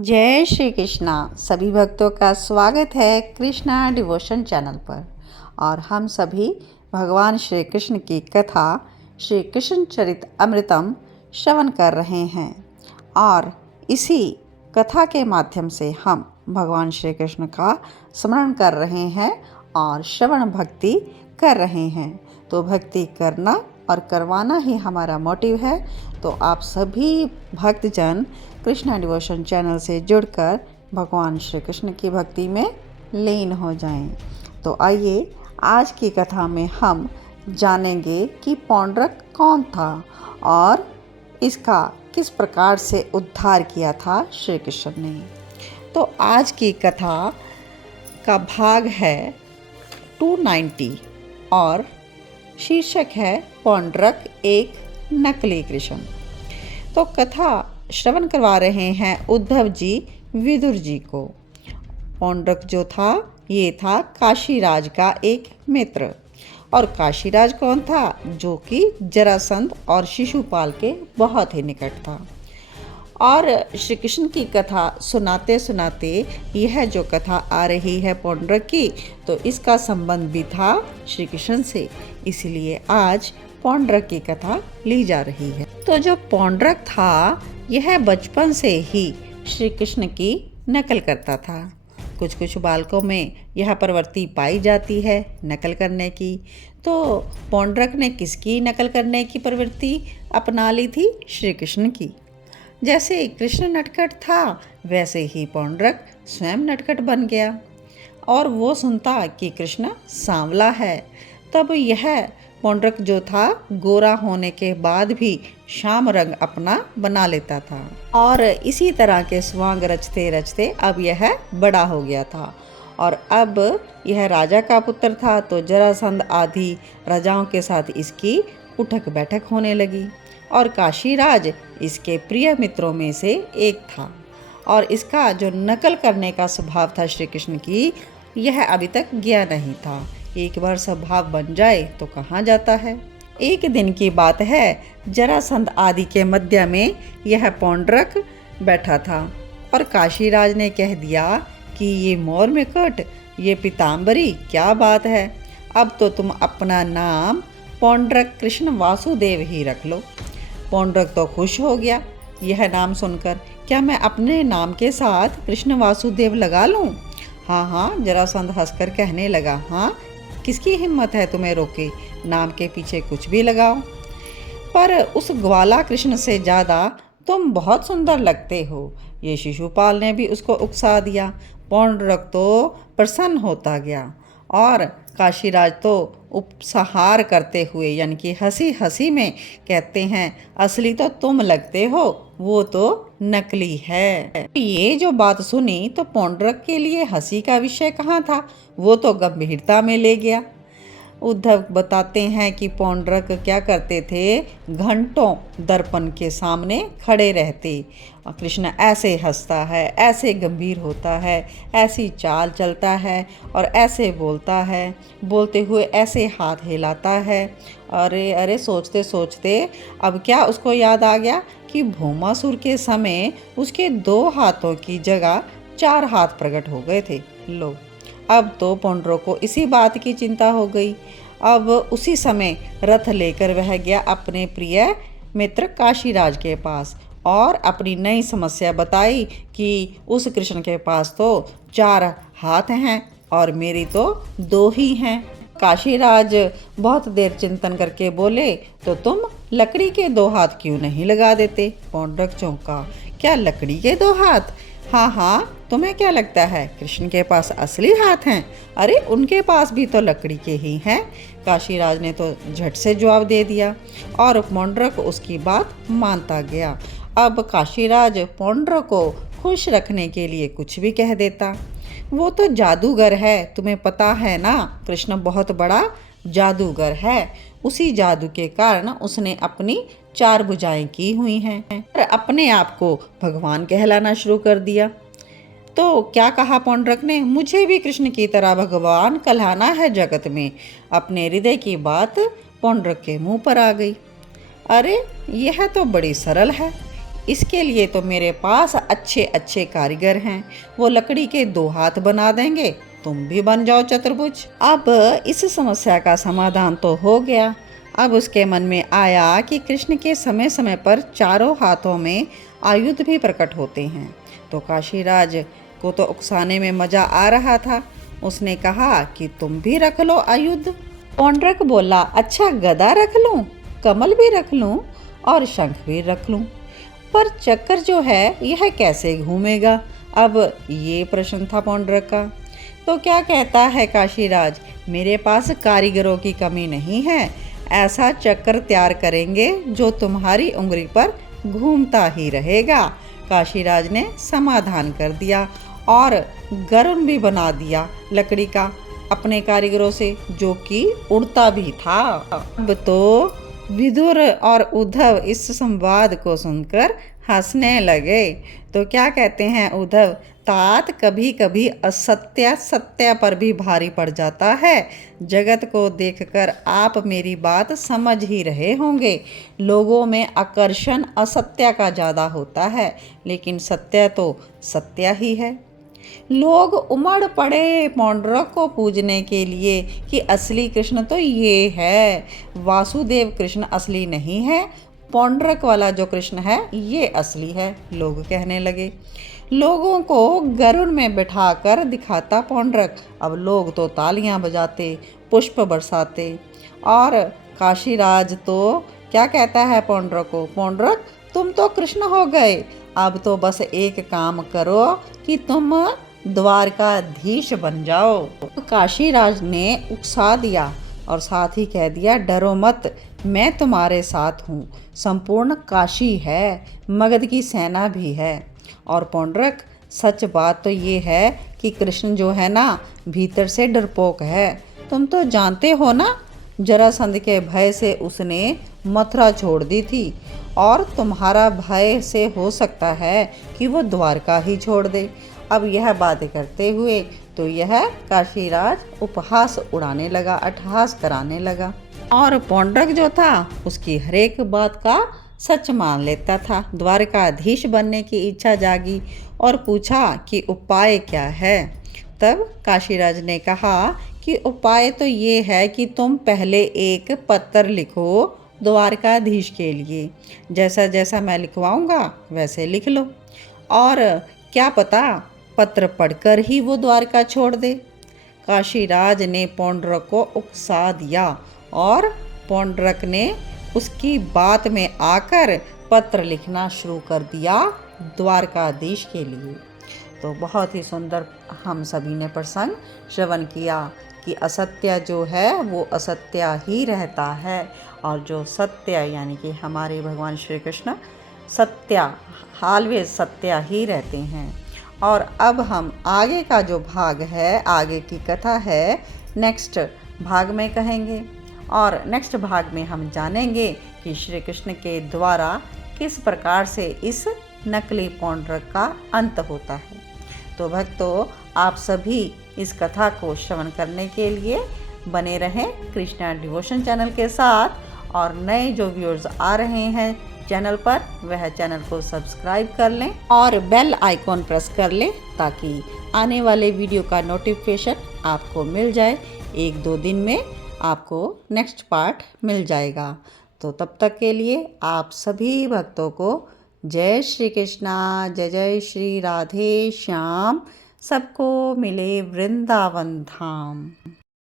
जय श्री कृष्णा। सभी भक्तों का स्वागत है कृष्णा डिवोशन चैनल पर। और हम सभी भगवान श्री कृष्ण की कथा श्री कृष्ण चरित अमृतम श्रवण कर रहे हैं। और इसी कथा के माध्यम से हम भगवान श्री कृष्ण का स्मरण कर रहे हैं और श्रवण भक्ति कर रहे हैं। तो भक्ति करना और करवाना ही हमारा मोटिव है। तो आप सभी भक्तजन कृष्णा डिवोशन चैनल से जुड़कर भगवान श्री कृष्ण की भक्ति में लीन हो जाएं। तो आइए आज की कथा में हम जानेंगे कि पौंड्रक कौन था और इसका किस प्रकार से उद्धार किया था श्री कृष्ण ने। तो आज की कथा का भाग है 290 और शीर्षक है पौंड्रक एक नकली कृष्ण। तो कथा श्रवण करवा रहे हैं उद्धव जी विदुर जी को। पौंड्रक जो था ये था काशीराज का एक मित्र। और काशीराज कौन था? जो कि जरासंध और शिशुपाल के बहुत ही निकट था। और श्री कृष्ण की कथा सुनाते सुनाते यह जो कथा आ रही है पौंड्रक की, तो इसका संबंध भी था श्री कृष्ण से, इसलिए आज पौंड्रक की कथा ली जा रही है। तो जो पौंड्रक था यह बचपन से ही श्री कृष्ण की नकल करता था। कुछ कुछ बालकों में यह प्रवृत्ति पाई जाती है नकल करने की। तो पौंड्रक ने किसकी नकल करने की प्रवृत्ति अपना ली थी? श्री कृष्ण की। जैसे कृष्ण नटखट था वैसे ही पौंड्रक स्वयं नटखट बन गया। और वो सुनता कि कृष्ण सांवला है, तब यह पौंड्रक जो था गोरा होने के बाद भी श्याम रंग अपना बना लेता था। और इसी तरह के स्वांग रचते रचते अब यह बड़ा हो गया था। और अब यह राजा का पुत्र था, तो जरासंध आदि राजाओं के साथ इसकी उठक बैठक होने लगी। और काशीराज इसके प्रिय मित्रों में से एक था। और इसका जो नकल करने का स्वभाव था श्री कृष्ण की, यह अभी तक गया नहीं था। एक बार स्वभाव बन जाए तो कहाँ जाता है। एक दिन की बात है, जरासंध आदि के मध्य में यह पौंड्रक बैठा था। और काशीराज ने कह दिया कि ये मोर मुकुट, ये पीताम्बरी, क्या बात है। अब तो तुम अपना नाम पौंड्रक कृष्ण वासुदेव ही रख लो। पौंड्रक तो खुश हो गया यह नाम सुनकर। क्या मैं अपने नाम के साथ कृष्ण वासुदेव लगा लूं? हाँ हाँ, जरासंध हंसकर कहने लगा, हाँ, किसकी हिम्मत है तुम्हें रोके? नाम के पीछे कुछ भी लगाओ। पर उस ग्वाला कृष्ण से ज़्यादा तुम बहुत सुंदर लगते हो। ये शिशुपाल ने भी उसको उकसा दिया। पौंड्रक तो प्रसन्न होता गया। और काशीराज तो उपसंहार करते हुए यानी कि हंसी हंसी में कहते हैं, असली तो तुम लगते हो, वो तो नकली है। ये जो बात सुनी तो पौंड्रक के लिए हंसी का विषय कहाँ था, वो तो गंभीरता में ले गया। उद्धव बताते हैं कि पौंड्रक क्या करते थे, घंटों दर्पण के सामने खड़े रहते। कृष्ण ऐसे हंसता है, ऐसे गंभीर होता है, ऐसी चाल चलता है और ऐसे बोलता है, बोलते हुए ऐसे हाथ हिलाता है। अरे अरे, सोचते सोचते अब क्या उसको याद आ गया कि भौमासुर के समय उसके 2 हाथों की जगह 4 हाथ प्रकट हो गए थे। लो, अब तो पौंड्रक को इसी बात की चिंता हो गई। अब उसी समय रथ लेकर वह गया अपने प्रिय मित्र काशीराज के पास और अपनी नई समस्या बताई कि उस कृष्ण के पास तो 4 हाथ हैं और मेरी तो 2 ही हैं। काशीराज बहुत देर चिंतन करके बोले, तो तुम लकड़ी के 2 हाथ क्यों नहीं लगा देते? पौंड्रक चौंका, क्या लकड़ी के 2 हाथ? हाँ हाँ, तुम्हें क्या लगता है कृष्ण के पास असली हाथ हैं? अरे उनके पास भी तो लकड़ी के ही हैं। काशीराज ने तो झट से जवाब दे दिया और पौंड्रक उसकी बात मानता गया। अब काशीराज पौंड्रक को खुश रखने के लिए कुछ भी कह देता। वो तो जादूगर है, तुम्हें पता है ना, कृष्ण बहुत बड़ा जादूगर है। उसी जादू के कारण उसने अपनी 4 भुजाएं की हुई हैं और अपने आप को भगवान कहलाना शुरू कर दिया। तो क्या कहा पौंड्रक ने, मुझे भी कृष्ण की तरह भगवान कहलाना है जगत में। अपने हृदय की बात पौंड्रक के मुंह पर आ गई। अरे यह तो बड़ी सरल है, इसके लिए तो मेरे पास अच्छे अच्छे कारीगर हैं, वो लकड़ी के 2 हाथ बना देंगे, तुम भी बन जाओ चतुर्भुज। अब इस समस्या का समाधान तो हो गया। अब उसके मन में आया कि कृष्ण के समय समय पर चारों हाथों में आयुध भी प्रकट होते हैं। तो काशीराज को तो उकसाने में मजा आ रहा था। उसने कहा कि तुम भी रख लो आयुध। पौंड्रक बोला, अच्छा गदा रख लूं, कमल भी रख लूं और शंख भी रख लूं, पर चक्कर जो है यह कैसे घूमेगा? अब ये प्रश्न था पौंड्रक का। तो क्या कहता है काशीराज, मेरे पास कारीगरों की कमी नहीं है, ऐसा चक्कर तैयार करेंगे जो तुम्हारी उंगली पर घूमता ही रहेगा। काशीराज ने समाधान कर दिया और गरुड़ भी बना दिया लकड़ी का अपने कारीगरों से, जो कि उड़ता भी था। अब तो विदुर और उद्धव इस संवाद को सुनकर हंसने लगे। तो क्या कहते हैं उद्धव, तात कभी कभी असत्य सत्य पर भी भारी पड़ जाता है। जगत को देखकर आप मेरी बात समझ ही रहे होंगे। लोगों में आकर्षण असत्य का ज़्यादा होता है, लेकिन सत्य तो सत्य ही है। लोग उमड़ पड़े पौंड्रक को पूजने के लिए कि असली कृष्ण तो ये है, वासुदेव कृष्ण असली नहीं है, पौंड्रक वाला जो कृष्ण है ये असली है, लोग कहने लगे। लोगों को गरुड़ में बिठाकर दिखाता पौंड्रक। अब लोग तो तालियां बजाते, पुष्प बरसाते, और काशीराज तो क्या कहता है पौंड्रक को, पौंड्रक तुम तो कृष्ण हो गए, अब तो बस एक काम करो कि तुम द्वारकाधीश बन जाओ। काशीराज ने उकसा दिया और साथ ही कह दिया, डरो मत, मैं तुम्हारे साथ हूँ, संपूर्ण काशी है, मगध की सेना भी है। और पौंड्रक सच बात तो ये है कि कृष्ण जो है ना भीतर से डरपोक है, तुम तो जानते हो ना, जरासंध के भय से उसने मथुरा छोड़ दी थी, और तुम्हारा भय से हो सकता है कि वो द्वारका ही छोड़ दे। अब यह बातें करते हुए तो यह काशीराज उपहास उड़ाने लगा, अट्टहास कराने लगा, और पौंड्रक जो था उसकी हर एक बात का सच मान लेता था। द्वारकाधीश बनने की इच्छा जागी और पूछा कि उपाय क्या है। तब काशीराज ने कहा कि उपाय तो ये है कि तुम पहले एक पत्र लिखो द्वारकाधीश के लिए, जैसा जैसा मैं लिखवाऊंगा वैसे लिख लो, और क्या पता पत्र पढ़कर ही वो द्वारका छोड़ दे। काशीराज ने पौंड्रक को उकसा दिया और पौंड्रक ने उसकी बात में आकर पत्र लिखना शुरू कर दिया द्वारकाधीश के लिए। तो बहुत ही सुंदर हम सभी ने प्रसंग श्रवण किया कि असत्य जो है वो असत्य ही रहता है, और जो सत्य यानी कि हमारे भगवान श्री कृष्ण सत्य हालवेज सत्य ही रहते हैं। और अब हम आगे का जो भाग है, आगे की कथा है, नेक्स्ट भाग में कहेंगे, और नेक्स्ट भाग में हम जानेंगे कि श्री कृष्ण के द्वारा किस प्रकार से इस नकली पौंड्रक का अंत होता है। तो भक्तों, आप सभी इस कथा को श्रवण करने के लिए बने रहें कृष्णा डिवोशन चैनल के साथ, और नए जो व्यूअर्स आ रहे हैं चैनल पर वह चैनल को सब्सक्राइब कर लें और बेल आइकॉन प्रेस कर लें, ताकि आने वाले वीडियो का नोटिफिकेशन आपको मिल जाए। 1-2 दिन में आपको नेक्स्ट पार्ट मिल जाएगा। तो तब तक के लिए आप सभी भक्तों को जय श्री कृष्णा, जय जय श्री राधे श्याम, सबको मिले वृंदावन धाम।